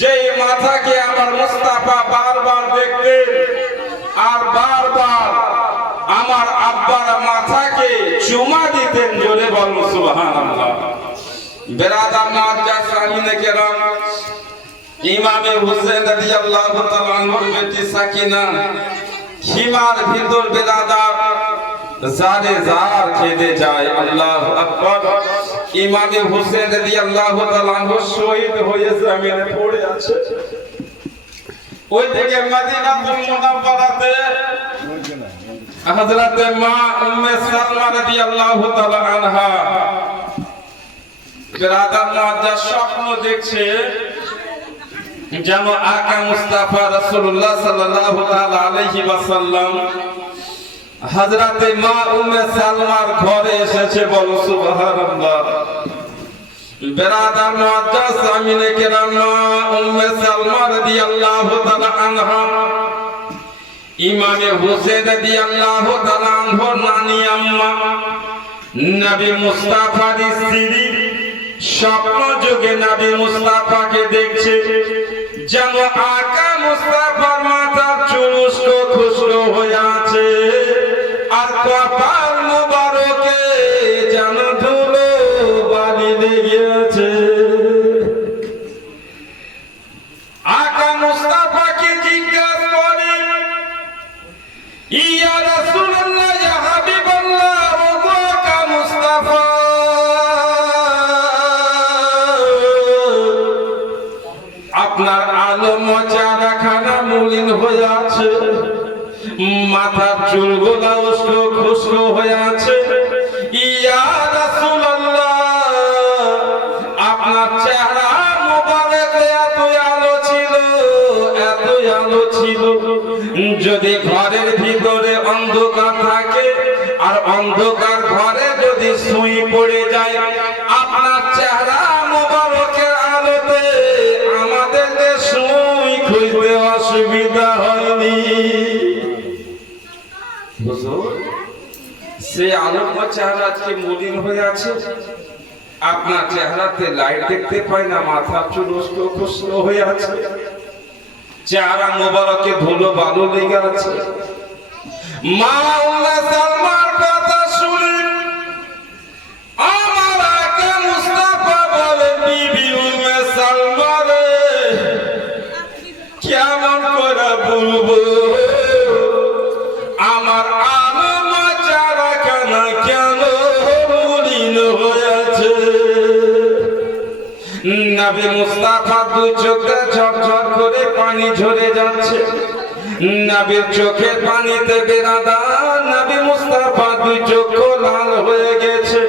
যে মাথাকে আমার মুস্তাফা বারবার দেখতেন আর বারবার আমার আব্বার মাথাকে চুমা দিতেন। জোরে বলুন সুবহানাল্লাহ। বেরাদার মুআজ্জাজ সামিনে কেরাম, ইমামে হুসেন রাদিয়াল্লাহু তাআলা আনহুর বেটি সাকিনা খিমার ভিতর বেরাদার জারে জার কেঁদে যায়। আল্লাহু আকবার। ইমামে হুসেন রাদিয়াল্লাহু তাআলা আনহু শহীদ হয়ে জমিনে পড়ে আছে। ওই থেকে মদিনাতুল মুনাওয়ারাতে হযরতে মা উম্মে সালমা রাদিয়াল্লাহু তাআলা আনহা বেরাদার মুআজ্জাজ স্বপ্ন দেখছে যেন আকা মুস্তাফা রাসূলুল্লাহ সাল্লাল্লাহু তাআলা আলাইহি ওয়াসাল্লাম হযরতে মা উম্মে সালমার ঘরে এসেছে। বলো সুবহানাল্লাহ। বেরাদার মুআজ্জাজ সামিনে কেরাম, মা উম্মে সালমা রাদিয়াল্লাহু তাআলা আনহা ইমামে হুসেন রাদিয়াল্লাহু তাআলা আনহুর নানি আম্মা নবী মুস্তাফার স্ত্রী স্বপ্ন যোগে নবী মুস্তাফাকে দেখছে যেন আকা মুস্তাফার মাথা চুলুস্কো খুশকো হয়ে আছে আর কপাল মুবারকে যেন ধুলো বালি লেগেছে। আকা মুস্তাফাকে জিজ্ঞাসা করে, ইয়া রাসূলুল্লাহ, ইয়া হাবিবাল্লাহ, ও গো আকা মুস্তাফা, আপনার আলম চেহারাখানা মলিন হয়ে আছে, মাথার চুলগুলা উস্কো খুশকো হয়ে আছে। ইয়া রাসূলুল্লাহ, আপনার চেহারা মোবারকে এত আলো ছিল, এত আলো ছিল, যদি ঘরের ভিতরে অন্ধকার থাকে আর অন্ধকার ঘরে যদি সুই পড়ে যায়, আপনার চেহারা মোবারকের আলোতে আমাদেরকে সুই খুঁজতে অসুবিধা হয়নি। সে আলোক চেহারা আজকে মলিন হয়ে আছে, আপনার চেহারাতে লাইট দেখতে পাই না, মাথা চুল উস্কো খুশকো হয়ে আছে, চেহারা মোবারকে ধুলো বালু লেগে আছে। মা উম্মে সালমার কথা শুনে আমার আকা মুস্তাফা বলে, বিবি উম্মে সালমা রে, কেমন করে বলবো আমার আলম চেহারাখানা কেন মলিন হয়েছে। নবী মুস্তাফা দুই চোখে ঝরঝর করে পানি ঝরে যাচ্ছে। নবীর চোখের পানিতে বেরাদার নবী মুস্তাফা দুই চোখ লাল হয়ে গেছে।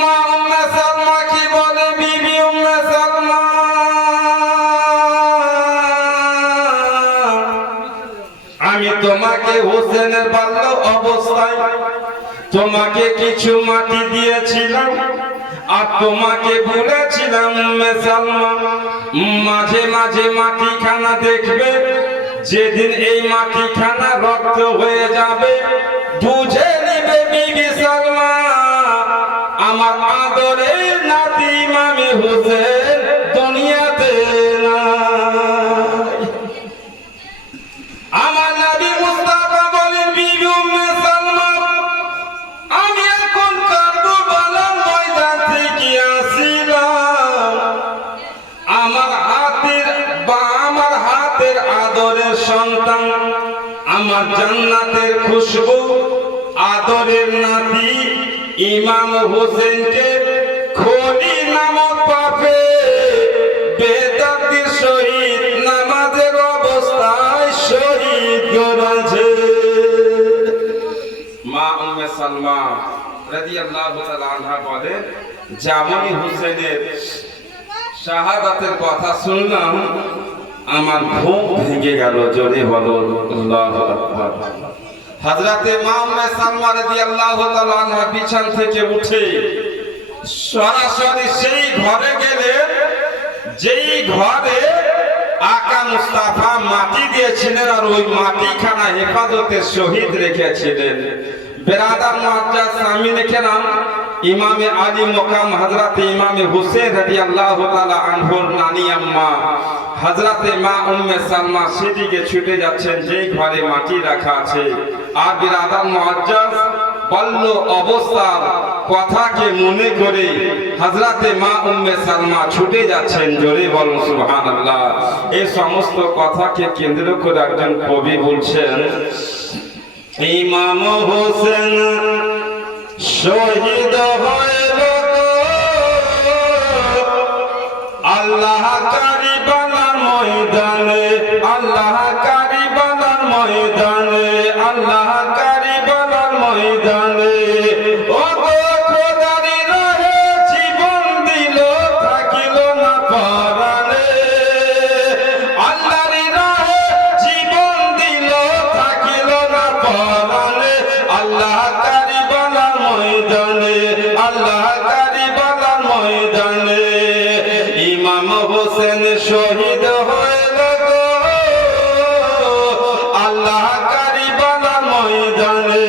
মা উম্মে সালমা কি বলে, বিবি উম্মে সালমা, আমি তোমাকে হোসেনের বাল্য অবস্থায় তোমাকে কিছু মাটি দিয়েছিলাম আর তোমাকে বলেছিলাম উম্মে সালমা, মাঝে মাঝে মাটিখানা দেখবে, যেদিন এই মাটিখানা রক্ত হয়ে যাবে বুঝে নেবে বিবি সালমা আমার আদরের নাতি ইমামে হোসেন দুনিয়াতে নাই। আমার নবী মুস্তাফা বলেন, বিবি উম্মে সালমা, আমি এখন কারবালার ময়দান থেকে আসিলাম, আমার হাতের আদরের সন্তান, আমার জান্নাতের খুশবু আদরের নাতি ইমাম হোসেনকে খলি নামক পাপে বেদাতির শহীদ নামাজের অবস্থায় শহীদ করেছে। মা উম্মে সালমা রাদিয়াল্লাহু তাআলা আনহা বলেন, যেমনই হোসেনের শাহাদাতের কথা শুনলাম আমার ঘুম ভেঙে গেল। জোরে বলো আল্লাহু আকবার। হযরতে মা উম্মে সালমা রাদিয়াল্লাহু তাআলা আনহা বিছান থেকে উঠে সরাসরি সেই ঘরে গেলেন যেই ঘরে আকা মুস্তাফা মাটি দিয়েছিলেন আর ওই মাটিখানা হেফাজতে শহীদ রেখেছিলেন। বেরাদার মুআজ্জাজ সামিনে কেরাম, ইমামে আলী মুকাম হযরত ইমামে হুসেন রাদিয়াল্লাহু তাআলা আনহুর নানি আম্মা হযরতে মা উম্মে সালমা সেদিকে ছুটে যাচ্ছেন যেই ঘরে মাটি রাখা আছে। আর বিরাদার মুআজ্জাজ বলল অবস্থার কথাকে মনে করে হযরতে মা উম্মে সালমা ছুটে যাচ্ছেন। জোরে বলুন সুবহানাল্লাহ। এই সমস্ত কথাকে কেন্দ্র করে একজন কবি বলছেন, ইমাম হোসেন শহীদ হইল আল্লাহ কারিবালার ময়দানে, আল্লাহ কারিবালার ময়দানে, আল্লাহ কারিবালার ময়দানে। ও গো খোদারি রাহে জীবন দিল থাকিল না পরানে, আল্লাহর রাহে জীবন দিল থাকিল না পরানে। আল্লাহ কারিবালার ময়দানে, আল্লাহ কারিবালার ময়দানে ইমাম হোসেন শহীদ হইল গো আল্লাহ কারিবালার ময়দানে।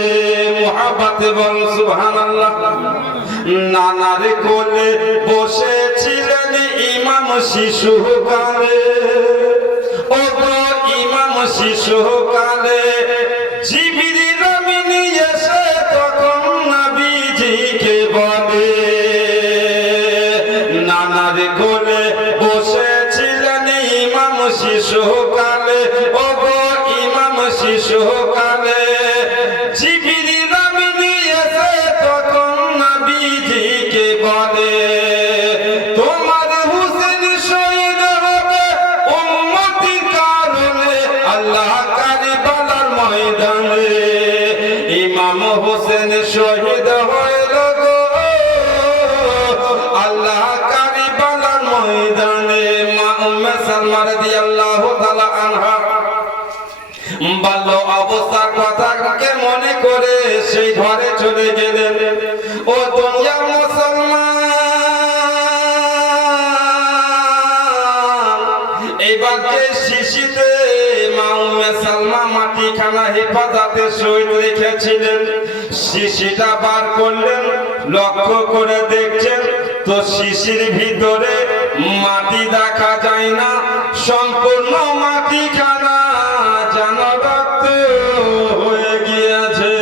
মুহাব্বতে বল সুবহানাল্লাহ। নানার কোলে বসেছিলেন ইমাম শিশুকালে, ও গো ইমাম শিশুকালে জিবরিল আমিন এসে তখন নবীজিকে বলে, নানার কোলে বসেছিলেন ইমাম শিশুকালে, ও গো ইমাম শিশুকালে জিবরিল আমিন এসে তখন নবীজিকে বলে, তোমার হুসেন শহীদ হবে উম্মতির কারণে আল্লাহ কারিবালার ময়দানে। ইমাম হোসেন শহীদ হইল গো আল্লাহ কারিবালার ময়দানে। মা উম্মে সালমা রাদিয়াল্লাহু তাআলা আনহা ভালো অবস্থার কথাকে মনে করে সেই ঘরে চলে গেলেন। ও দুনিয়ার মুসলমান, এইবার যে শিশিতে মা উম্মে সালমা মাটিখানা হেফাজতের সহিত রেখেছিলেন, শিশিটা বার করলেন, লক্ষ্য করে দেখছেন তো শিশির ভিতরে মাটি দেখা যায় না, সম্পূর্ণ মাটিখানা যেন রক্ত হয়ে গিয়েছে।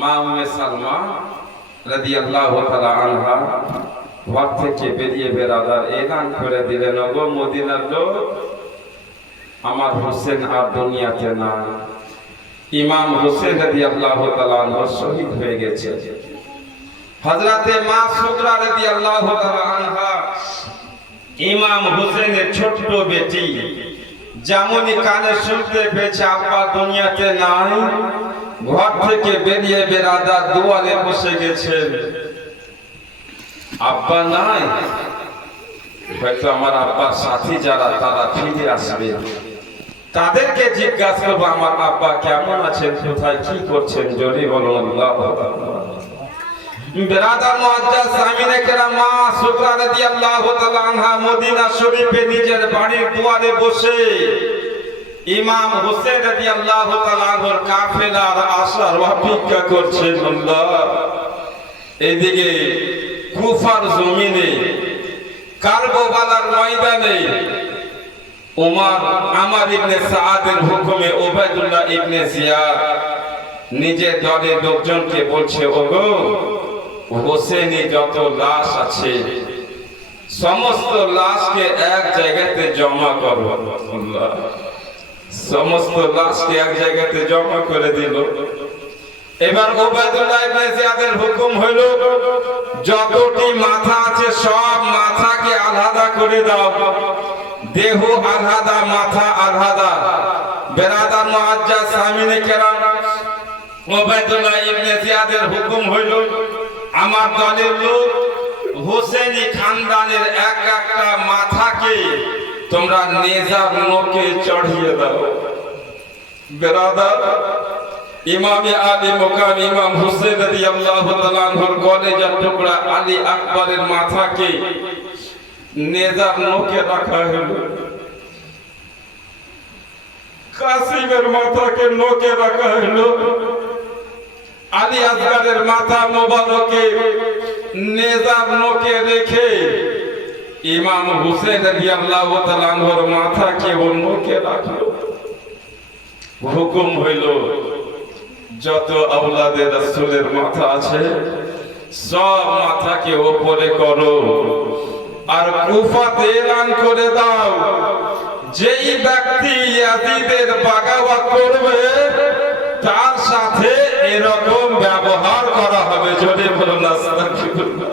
মা উম্মে সালমা রাদিয়াল্লাহু তাআলা আনহা ঘর থেকে বেরিয়ে বেরাদার এলান করে দিলেন, ওগো মদিনার লোক, আমার হোসেন আর দুনিয়াতে না। ইমাম হোসেন রাদিয়াল্লাহু তাআলা আনহু শহীদ হয়ে গেছে। হযরতে মা সুগরা রাদিয়াল্লাহু তাআলা আনহা ইমাম হোসেনের ছোট্ট বেটি যেমনই কানে শুনতে পেয়েছে আব্বা দুনিয়াতে নাই, ঘর থেকে বেরিয়ে বেরাদার দুয়ারে বসে গেছেন। আব্বা নাই, হয়তো আমার আব্বার সাথী যারা তারা ফিরে আসবে, তাদেরকে জিজ্ঞাসা করবো আমার আব্বা কেমন আছেন, কোথায় কি করছেন। জোরে বলুন আল্লাহু আকবার। বিরাদার মুআজ্জাজ সামিনে কেরাম মা সুগরা রাদিয়াল্লাহু তাআলা আনহা মদিনা শরীফে নিজের বাড়ির দুয়ারে বসে ইমাম হোসেন রাদিয়াল্লাহু তাআলা আনহুর কাফেলার আসার অপেক্ষা করছেন। আল্লাহ, এইদিকে কুফার জমিনে কারবালার ময়দানে আমার ইবনে সাআদের হুকুমে উবাইদুল্লাহ ইবনে জিয়াদ নিজের দলের লোকজনকে বলছে, ওগো হোসেনি যত লাশ আছে সমস্ত লাশকে এক জায়গাতে জমা করো। সমস্ত লাশকে এক জায়গাতে জমা করে দিল। এবার উবাইদুল্লাহ ইবনে জিয়াদের হুকুম হলো, যতটি মাথা আছে সব মাথাকে আলাদা করে দাও, দেহ আলাদা মাথা আলাদা। বিরাদার মুআজ্জাজ সামিনে কেরাম উবাইদুল্লাহ ইবনে জিয়াদের হুকুম হইল, আমার দলের লোক হোসেনি খানদানের এক একটা মাথাকে তোমরা নেজার নোকে চড়িয়ে দাও। বিরাদার ইমামে আলী মুকাম ইমাম হুসেন রাদিয়াল্লাহু তাআলা আনহুর কলেজার টুকরা আলী আকবরের মাথাকে নেজার নোকে রাখা হলো, কাসিমের মাথাকে নোকে রাখা হলো, আলী আসগরের মাথা মোবারকে নেজার নোকে রেখে ইমাম হুসেন রাদিয়াল্লাহু তাআলা আনহুর মাথাকে নোকে রাখলো। হুকুম হইল যত আওলাদে রাসূলের মাথা আছে সব মাথাকে উপরে করো, আর কুফাতে এলান করে দাও যেই ব্যক্তি ইয়াজিদের বাগাওয়াত করবে তার সাথে এরকম ব্যবহার করা হবে। যদি বলুন আস্তাগফিরুল্লাহ।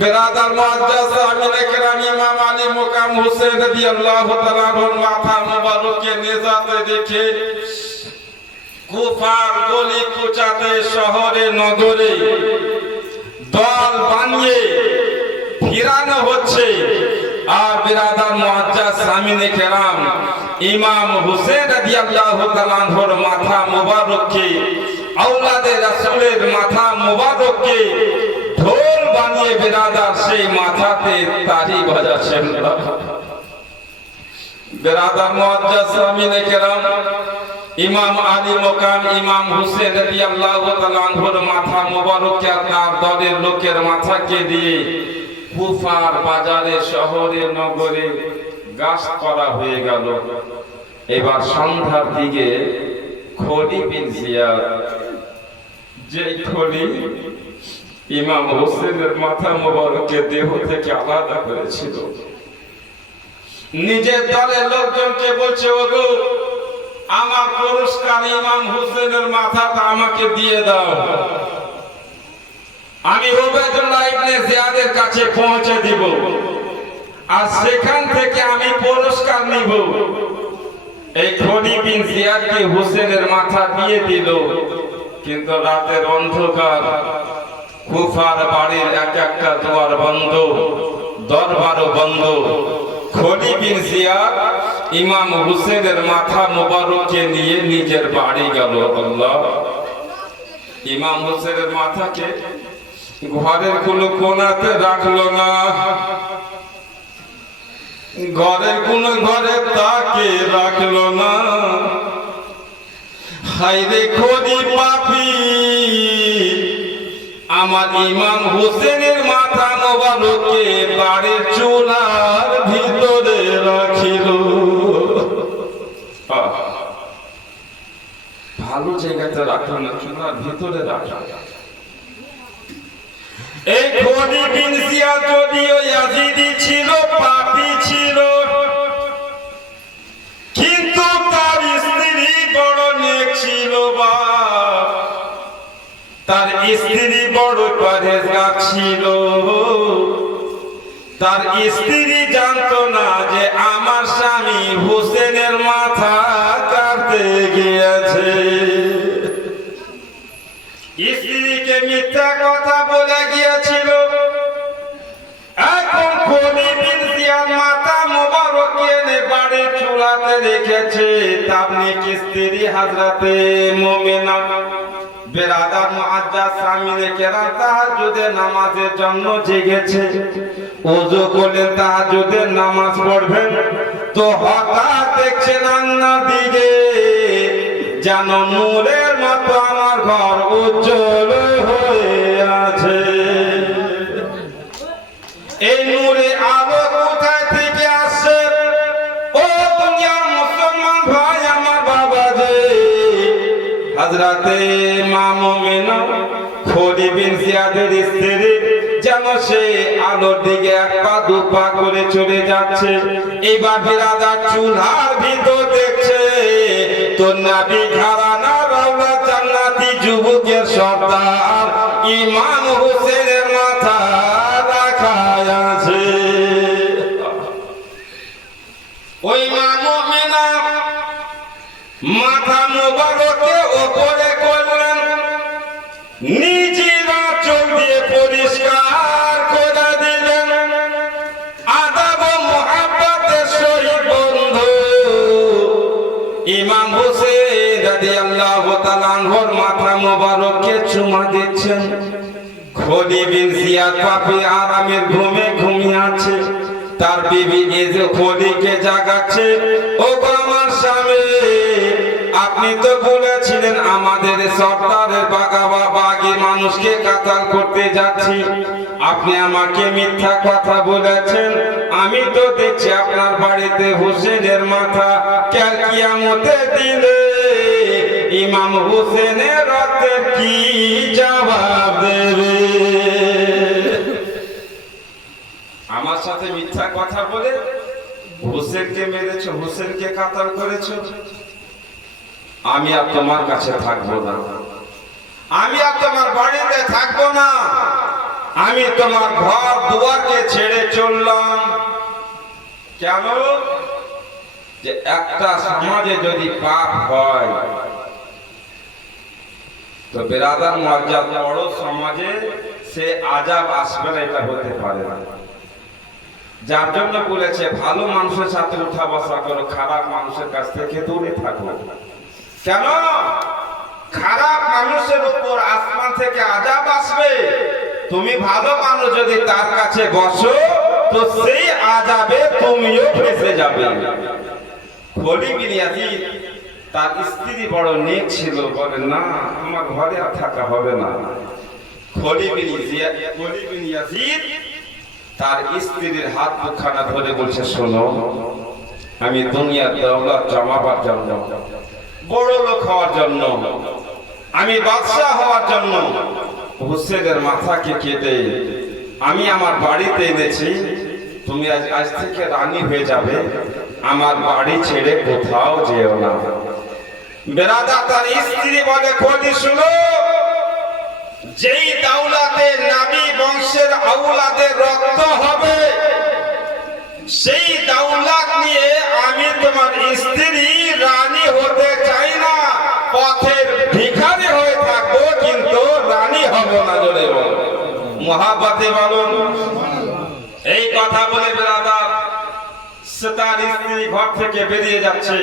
বিরাদার মুআজ্জাজ আমিনে কেরাম ইমাম আলী মুকাম হুসেন রাদিয়াল্লাহু তাআলা আনহুর মাথা মোবারককে নেজাতে রেখে কুফার গলি কুচাতে শহরে নগরে দল বানিয়ে ফিরানো হচ্ছে। আর বিরাদার মুআজ্জাজ আমিনে কেরাম ইমাম হুসেন রাদিয়াল্লাহু তাআলা আনহুর মাথা মোবারককে আওলাদে রাসূলের মাথা মোবারককে ঢোল বানিয়ে বিরাদার সেই মাথাতে তালি বাজাচ্ছেন। বিরাদার মুআজ্জাজ আমিনে কেরাম ইমাম আলী মুকাম ইমাম হুসেন রাদিয়াল্লাহু তাআলা আনহুর মাথা মোবারককে তার দলের লোকের মাথাকে দিয়ে কুফার বাজারে শহরে নগরে গাছ করা হয়ে গেল। এবার সন্ধ্যার দিকে খলি বিন জিয়াদ, যে খলি ইমাম হোসেনের মাথা মোবারককে দেহ থেকে আলাদা করেছিল, নিজের দলের লোকজনকে বলছে, ওগো আমার পুরস্কার ইমাম হোসেনের মাথাটা আমাকে দিয়ে দাও, আমি উবাইদুল্লাহ ইবনে জিয়াদের কাছে পৌঁছে দিব, আর সেখান থেকে আমি পুরস্কার নিব। এই খলি বিন জিয়াদকে হোসেনের মাথা দিয়ে দিল। কিন্তু রাতের অন্ধকার, কুফার বাড়ির এক একটা দুয়ার বন্ধ, দরবারও বন্ধ। খলি বিন জিয়াদ ইমাম হোসেনের মাথা মোবারককে নিয়ে নিজের বাড়ি গেল। আল্লাহ, ইমাম হোসেনের মাথাকে ঘরের কোন কোণাতে রাখলো না, ঘরের কোন ঘরে তাকে রাখলো না। হায়রে খলি পাপী, আমার ইমাম হোসেনের মাথা মোবারককে বাড়ির চুলার ভিতরে রাখিল। ভালো জায়গাতে রাখলো না, চুলার ভিতরে রাখলো। এই খলি বিন জিয়াদ যদিও ইয়াজিদি ছিল, পাপী ছিল, কিন্তু তার স্ত্রী বড় নেক ছিল। বা তার স্ত্রী বড় পরহেজগার ছিল। তার স্ত্রী জানতো না যে আমার স্বামী হোসেনের মাথা কাটতে গিয়েছে। স্ত্রীকে মিথ্যা কথা বলে গিয়েছিল। এখন খলি বিন জিয়াদ মাথা মোবারক এনে বাড়ির চুলাতে রেখেছে। তাবলীগ স্ত্রী হযরতে মুমিনা বিরাদার মুআজ্জাজ আমিনে কেরাম তাহাজ্জুদের নামাজের জন্য জেগেছে। ওযু করে তাহাজ্জুদের নামাজ পড়বেন তো হঠাৎ দেখছেন আন্নার দিকে যেন নূরের মতো আমার ঘর উজ্জ্বল হয়ে আছে। এই নূরে আলো কোথায় থেকে আসে? ও দুনিয়ার মুসলমান ভাই আমার বাবা যে হযরতে মা মুমিনা খলি বিন জিয়াদের স্ত্রী যেন সে আলোর দিকে এক পা দু পা করে চলে যাচ্ছে। এবার বিরাদার চুলার ভিতর দেখছে তো নবী ঘরানার আওলা জান্নাতি যুবকের সর্দার ইমাম হোসেনের মাথা রাখা আছে। ওই মা মুমিনা মাথা মোবারককে ওপরে করলেন, নিজের চোখ দিয়ে পরিষ্কার করে দিলেন। আদব ও মুহাব্বতের সহিত বন্ধু ইমাম হোসেন রাদিয়াল্লাহু তাআলা আনহুর মাথা মোবারককে চুমা দিচ্ছেন। খলি বিন জিয়াদ পাপী আরামের ঘুমে ঘুমিয়ে আছে। তার বিবি এসে খলিকে জাগাচ্ছে, ও আমার স্বামী আপনি তো বলেছিলেন আমাদের সর্দারের বাগি মানুষকে কাতাল করতে যাচ্ছি, আপনি আমাকে মিথ্যা কথা বলেছেন। আমি তো দেখছি আপনার বাড়িতে হোসেনের মাথা, কিয়ামতের দিনে ইমাম হোসেনের রক্তের কি জবাব দেবে? আমার সাথে মিথ্যা কথা বলে হোসেনকে মেরেছো, হোসেনকে কাতাল করেছো। আমি আর তোমার কাছে থাকবো না, আমি আর তোমার বাড়িতে থাকবো না, আমি তোমার ঘর দুয়ারকে ছেড়ে চললাম। কেন? যে একটা সমাজে যদি পাপ হয় তো বেরাদার মুআজ্জাজ বড় সমাজে সে আযাব আসবে না, এটা হতে পারে না। যার জন্য বলেছে ভালো মানুষের সাথে উঠা বসা করো, খারাপ মানুষের কাছ থেকে দূরে থাকো। কেন? খারাপ মানুষের উপর আসমান থেকে আযাব আসবে, তুমি ভালো মানুষ যদি তার কাছে বসো তো সেই আযাবে তুমিও ফেঁসে যাবে। খলিল বিন ইয়াজিদ তার স্ত্রী বড় নেক ছিল, বলে না আমার ঘরে আর থাকা হবে না। খলিল বিন ইয়াজিদ তার স্ত্রীর হাত দুখানা ধরে বলছে, শোনো, আমি দুনিয়ার দৌলত জমাবার জন্য, বড় লোক হওয়ার জন্য, আমি বাদশাহ হওয়ার জন্য হোসেনের মাথাকে কেটে আমি আমার বাড়িতে এনেছি। তুমি আজ থেকে রানী হয়ে যাবে, আমার বাড়ি ছেড়ে কোথাও যেও না। বেরাদা তার স্ত্রী বলে, খলিল শুনো, যেই দাওলাতে নবী বংশের আওলাদের রক্ত হবে সেই দাওলাত নিয়ে আমি তোমার স্ত্রী রানী হতে চাই না, পথের ভিখারি হয়ে থাকবো, কিন্তু রানী হব না। জোরে বল মুহাব্বতে বলুন। এই কথা বলে বেরাদার সে তার স্ত্রী ঘর থেকে বেরিয়ে যাচ্ছে।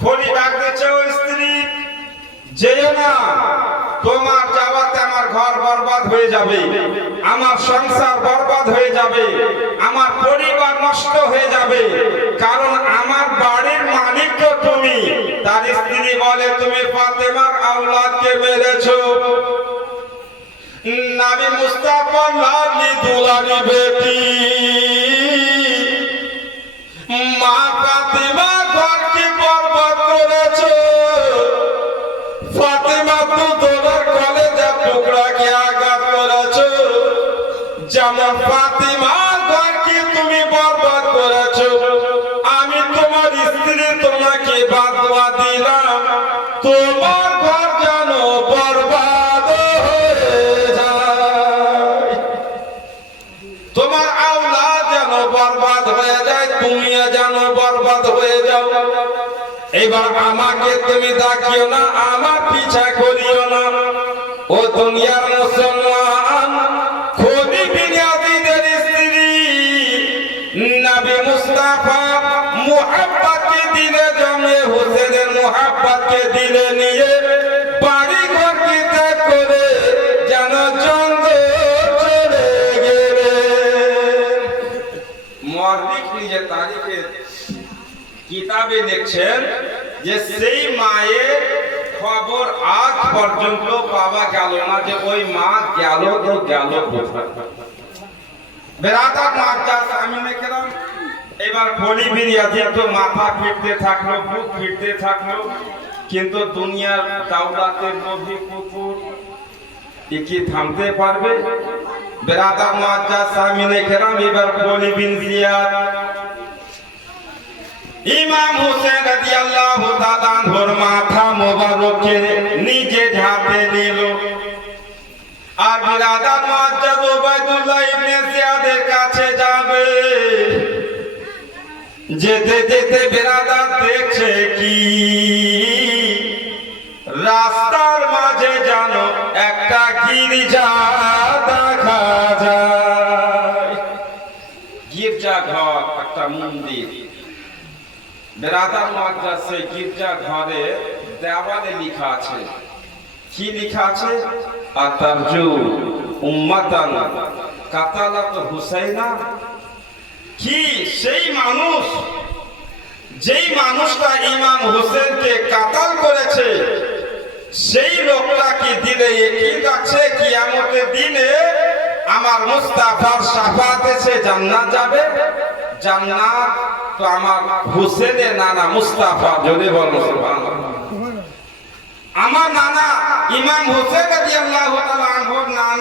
খলিল ডাক দিচ্ছে, ও স্ত্রী যেও না, তোমার যাওয়াতে আমার ঘর বরবাদ হয়ে যাবে, আমার সংসার বরবাদ হয়ে যাবে, আমার পরিবার নষ্ট হয়ে যাবে, কারণ আমার বাড়ির মালিক তো তুমি। তার স্ত্রী বলে, তুমি ফাতেমার আওলাদকে মেরেছো, নবী মুস্তাফা লাডলি দুলালি বেটি মা ফাতেমা ঘরকে বরবাদ করেছো। ফাতেমা তো তোমার কলেজা টুকরাকে আঘাত করেছো, যেমন ফাতেমা ঘরকে তুমি বরবাদ করেছো। আমি তোমার স্ত্রী, তোমাকে বাদওয়া দিলাম, তোমার ঘর যেন বরবাদ হয়ে যায়, তোমার আওলাদ যেন বরবাদ হয়ে যায়, তুমিও যেন বরবাদ হয়ে যাও। এবার আমাকে তুমি ডাকিও না, আমার পিছা করিও না। ও দুনিয়ার মুসলমান, খলিল বিন ইয়াজিদের স্ত্রী নবী মুস্তাফা মুহাব্বতকে দিলে জমে, হোসেনের মুহাব্বতকে দিলে নিয়ে বাড়ি ঘরকে ত্যাগ করে যেন জঙ্গলে চলে গেলেন। মুআররিখ নিজে তারিখে কিতাবে লিখছেন যে সেই মায়ের খবর আজ পর্যন্ত পাওয়া গেল না, যে ওই মা গেল তো গেল কোথায়। বেরাদার মুআজ্জাজ সামিনে কেরাম, এবার খলিল বিন ইয়াজিদ তো মাথা ফিরতে থাকলো, বুক ফিরতে থাকলো, কিন্তু দুনিয়ার দাওলাতের লোভী কুকুর কি থামতে পারবে? বেরাদার মুআজ্জাজ সামিনে কেরাম, এবার খলিল বিন জিয়াদ ইমাম হোসেন রাদিয়াল্লাহু তাআলা আনহুর মাথা মোবারককে নিজে হাতে নিল, আর বেরাদার মুআজ্জাজ উবাইদুল্লাহ ইবনে জিয়াদের কাছে যাবে। যেতে যেতে বেরাদার দেখছে কি রাস্তার মাঝে যেন একটা গির্জা দেখা যায়, গির্জা ঘর, একটা মন্দির। বেরাদার মুআজ্জাজ সেই গির্জা ঘরে দেওয়ালে লেখা আছে, কি লেখা আছে? আতারজু উম্মাতান কাতালাত হুসাইনা। কি সেই মানুষ যেই মানুষটা ইমাম হোসেনকে কাতাল করেছে সেই লোকটা কি দিলে একই আছে কিয়ামতের দিনে আমার মুস্তাফার শাফাআতে সে জান্নাত যাবে? জান্নাত তো আমার হোসেনের নানা মুস্তাফা, যদি বলো সুবহানাল্লাহ। আমার নানা ইমাম হোসেন রাদিয়াল্লাহু তাআলা আনহুর নানা